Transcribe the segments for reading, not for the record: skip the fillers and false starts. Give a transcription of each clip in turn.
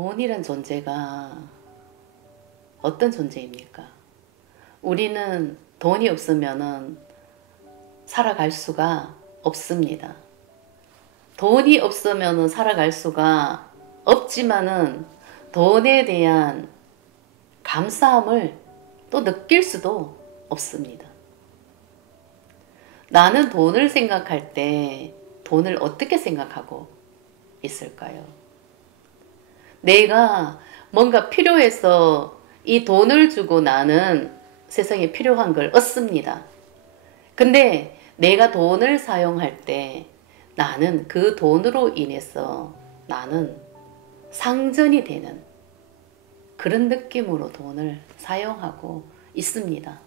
돈이란 존재가 어떤 존재입니까? 우리는 돈이 없으면은 살아갈 수가 없습니다. 돈이 없으면은 살아갈 수가 없지만은 돈에 대한 감사함을 또 느낄 수도 없습니다. 나는 돈을 생각할 때 돈을 어떻게 생각하고 있을까요? 내가 뭔가 필요해서 이 돈을 주고 나는 세상에 필요한 걸 얻습니다. 근데 내가 돈을 사용할 때 나는 그 돈으로 인해서 나는 상전이 되는 그런 느낌으로 돈을 사용하고 있습니다.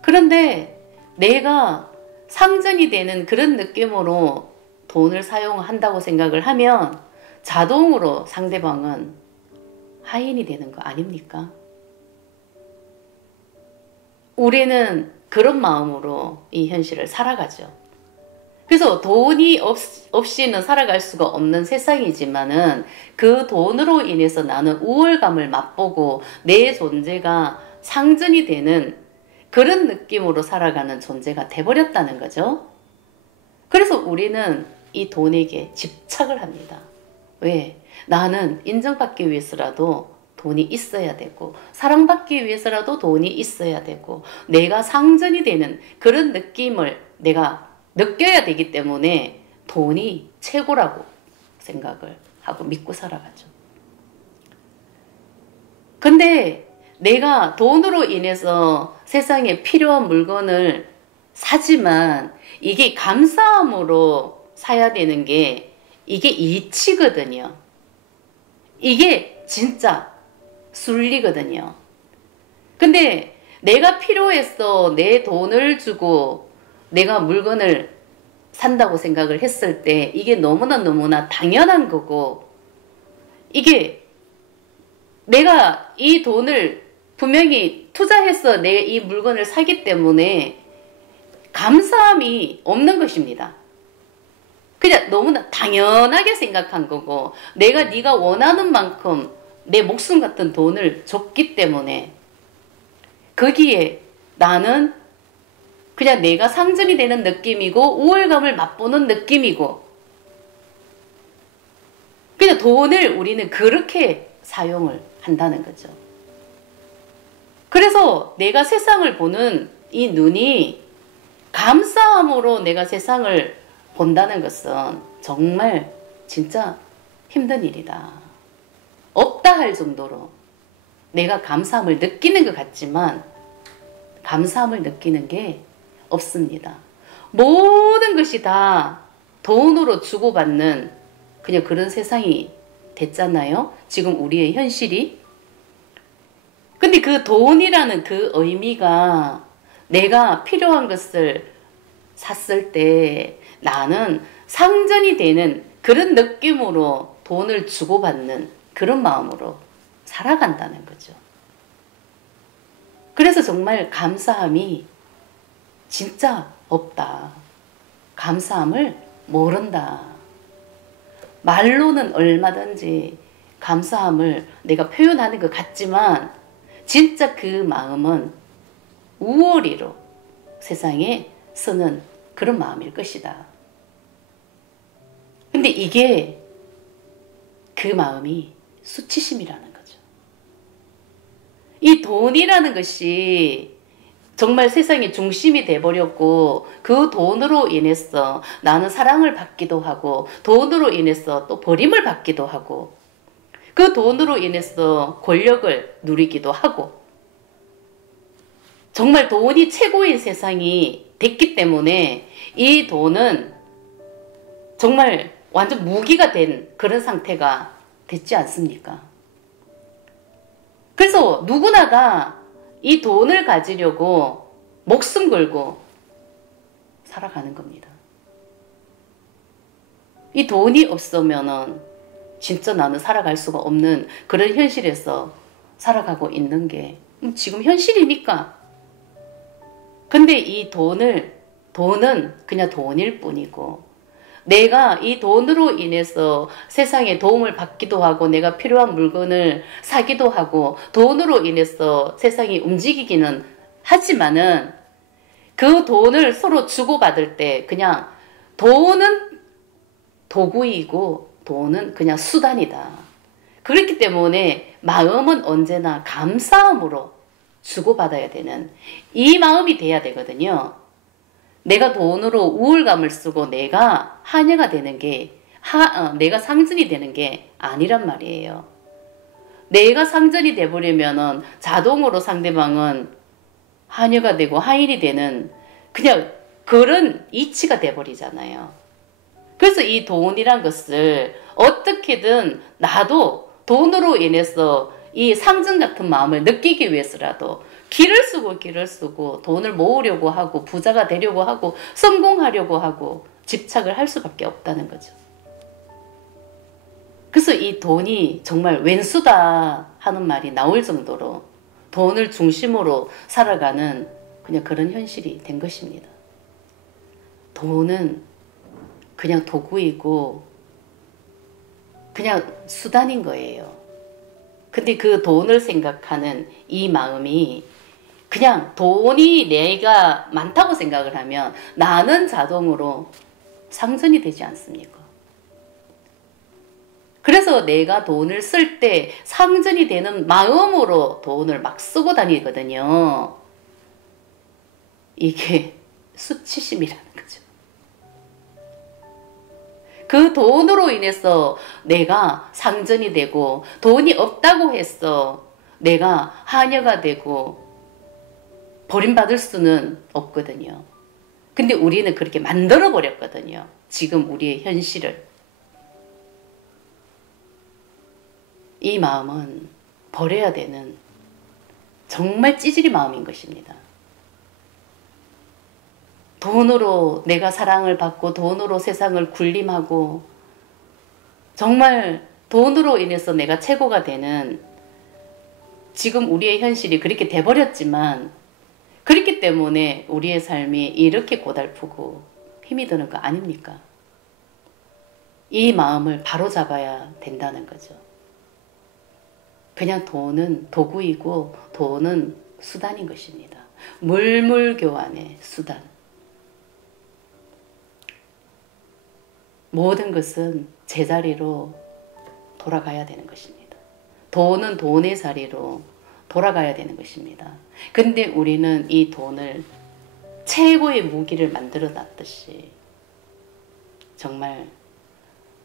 그런데 내가 상전이 되는 그런 느낌으로 돈을 사용한다고 생각을 하면 자동으로 상대방은 하인이 되는 거 아닙니까? 우리는 그런 마음으로 이 현실을 살아가죠. 그래서 돈이 없이는 살아갈 수가 없는 세상이지만은 그 돈으로 인해서 나는 우월감을 맛보고 내 존재가 상전이 되는 그런 느낌으로 살아가는 존재가 돼버렸다는 거죠. 그래서 우리는 이 돈에게 집착을 합니다. 왜? 나는 인정받기 위해서라도 돈이 있어야 되고 사랑받기 위해서라도 돈이 있어야 되고 내가 상전이 되는 그런 느낌을 내가 느껴야 되기 때문에 돈이 최고라고 생각을 하고 믿고 살아가죠. 근데 내가 돈으로 인해서 세상에 필요한 물건을 사지만 이게 감사함으로 사야 되는 게 이게 이치거든요. 이게 진짜 순리거든요. 근데 내가 필요해서 내 돈을 주고 내가 물건을 산다고 생각을 했을 때 이게 너무나 당연한 거고 이게 내가 이 돈을 분명히 투자해서 내 이 물건을 사기 때문에 감사함이 없는 것입니다. 그냥 너무나 당연하게 생각한 거고 내가 네가 원하는 만큼 내 목숨 같은 돈을 줬기 때문에 거기에 나는 그냥 내가 상전이 되는 느낌이고 우월감을 맛보는 느낌이고 그냥 돈을 우리는 그렇게 사용을 한다는 거죠. 그래서 내가 세상을 보는 이 눈이 감사함으로 내가 세상을 본다는 것은 정말 진짜 힘든 일이다. 없다 할 정도로 내가 감사함을 느끼는 것 같지만 감사함을 느끼는 게 없습니다. 모든 것이 다 돈으로 주고받는 그냥 그런 세상이 됐잖아요. 지금 우리의 현실이. 근데 그 돈이라는 그 의미가 내가 필요한 것을 샀을 때 나는 상전이 되는 그런 느낌으로 돈을 주고받는 그런 마음으로 살아간다는 거죠. 그래서 정말 감사함이 진짜 없다. 감사함을 모른다. 말로는 얼마든지 감사함을 내가 표현하는 것 같지만 진짜 그 마음은 우월이로 세상에 서는 그런 마음일 것이다. 근데 이게 그 마음이 수치심이라는 거죠. 이 돈이라는 것이 정말 세상의 중심이 돼버렸고 그 돈으로 인해서 나는 사랑을 받기도 하고 돈으로 인해서 또 버림을 받기도 하고 그 돈으로 인해서 권력을 누리기도 하고 정말 돈이 최고인 세상이 됐기 때문에 이 돈은 정말 완전 무기가 된 그런 상태가 됐지 않습니까? 그래서 누구나 다 이 돈을 가지려고 목숨 걸고 살아가는 겁니다. 이 돈이 없으면은 진짜 나는 살아갈 수가 없는 그런 현실에서 살아가고 있는 게 지금 현실입니까? 근데 이 돈은 그냥 돈일 뿐이고 내가 이 돈으로 인해서 세상에 도움을 받기도 하고 내가 필요한 물건을 사기도 하고 돈으로 인해서 세상이 움직이기는 하지만은 그 돈을 서로 주고받을 때 그냥 돈은 도구이고 돈은 그냥 수단이다. 그렇기 때문에 마음은 언제나 감사함으로 주고받아야 되는 이 마음이 돼야 되거든요. 내가 돈으로 우울감을 쓰고 내가 하녀가 되는 게 내가 상전이 되는 게 아니란 말이에요. 내가 상전이 돼버리면은 자동으로 상대방은 하녀가 되고 하인이 되는 그냥 그런 이치가 돼버리잖아요. 그래서 이 돈이란 것을 어떻게든 나도 돈으로 인해서 이 상전 같은 마음을 느끼기 위해서라도 길을 쓰고 돈을 모으려고 하고 부자가 되려고 하고 성공하려고 하고 집착을 할 수밖에 없다는 거죠. 그래서 이 돈이 정말 왼수다 하는 말이 나올 정도로 돈을 중심으로 살아가는 그냥 그런 현실이 된 것입니다. 돈은 그냥 도구이고 그냥 수단인 거예요. 근데 그 돈을 생각하는 이 마음이 그냥 돈이 내가 많다고 생각을 하면 나는 자동으로 상전이 되지 않습니까? 그래서 내가 돈을 쓸 때 상전이 되는 마음으로 돈을 막 쓰고 다니거든요. 이게 수치심이라는 거죠. 그 돈으로 인해서 내가 상전이 되고 돈이 없다고 해서 내가 하녀가 되고 버림받을 수는 없거든요. 근데 우리는 그렇게 만들어 버렸거든요. 지금 우리의 현실을. 이 마음은 버려야 되는 정말 찌질이 마음인 것입니다. 돈으로 내가 사랑을 받고 돈으로 세상을 군림하고 정말 돈으로 인해서 내가 최고가 되는 지금 우리의 현실이 그렇게 돼버렸지만 그렇기 때문에 우리의 삶이 이렇게 고달프고 힘이 드는 거 아닙니까? 이 마음을 바로잡아야 된다는 거죠. 그냥 돈은 도구이고 돈은 수단인 것입니다. 물물교환의 수단. 모든 것은 제자리로 돌아가야 되는 것입니다. 돈은 돈의 자리로 돌아가야 되는 것입니다. 근데 우리는 이 돈을 최고의 무기를 만들어 놨듯이 정말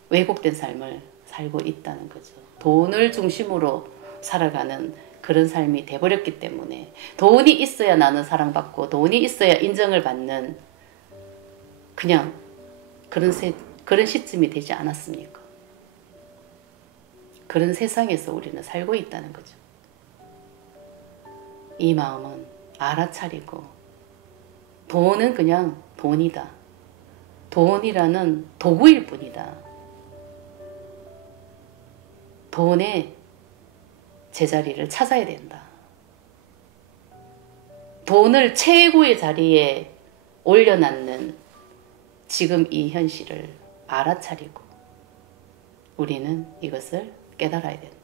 왜곡된 삶을 살고 있다는 거죠. 돈을 중심으로 살아가는 그런 삶이 돼버렸기 때문에 돈이 있어야 나는 사랑받고 돈이 있어야 인정을 받는 그냥 그런 시점이 되지 않았습니까? 그런 세상에서 우리는 살고 있다는 거죠. 이 마음은 알아차리고 돈은 그냥 돈이다. 돈이라는 도구일 뿐이다. 돈의 제자리를 찾아야 된다. 돈을 최고의 자리에 올려놨는 지금 이 현실을 알아차리고 우리는 이것을 깨달아야 된다.